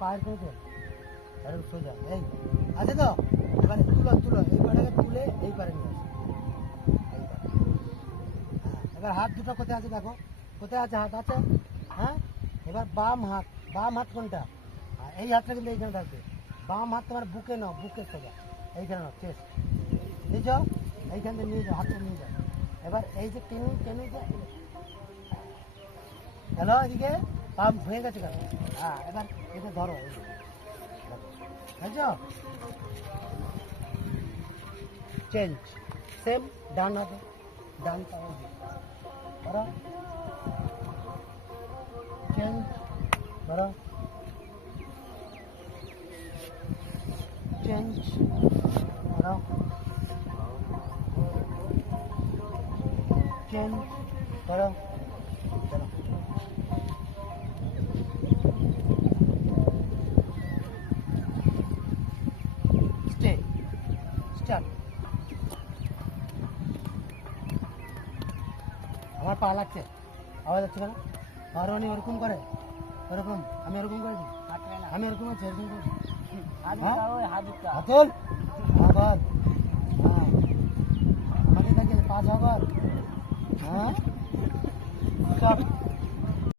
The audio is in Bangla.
পায়ের করে এরকম সোজা এই আছে তো। এবারে তুলো তুলো এই পাটাকে তুলে এই পারে নিয়ে আসো এই পারে। হ্যাঁ এবার হাত দুটো কোথায় আছে দেখো, কোথায় আছে হাত আছে? হ্যাঁ এবার বাম হাত কোনটা? এই হাতটা কিন্তু এইখানে থাকবে। বাম হাত তোমার বুকে নাও, বুকে সোজা এইখানে নাও, চেস্ট বুঝছো? এইখান থেকে নিয়ে যাও, হাতটা নিয়ে যাও। এবার এই যে টেনে টেনে হ্যালো এদিকে পাম্প ভেঙে গেছে কেন? হ্যাঁ এবার এটা ধরো, বুঝছো? চেঞ্জ সেম ডান হাতে, ডান পাওয়া ধরো, চেঞ্জ ধরো, চেঞ্জ ধরো, চেঞ্জ ধরো, চলো স্টে স্টার্ট। আমার পা লাগছে, আওয়াজ হচ্ছে কেন? আর উনি ওরকম করে, ওরকম আমি ওরকম করেছি, আমি ওরকম আছি, এরকম করেছি হাতল আবার। হ্যাঁ আমাকে দেখে 5 আবার। হ্যাঁ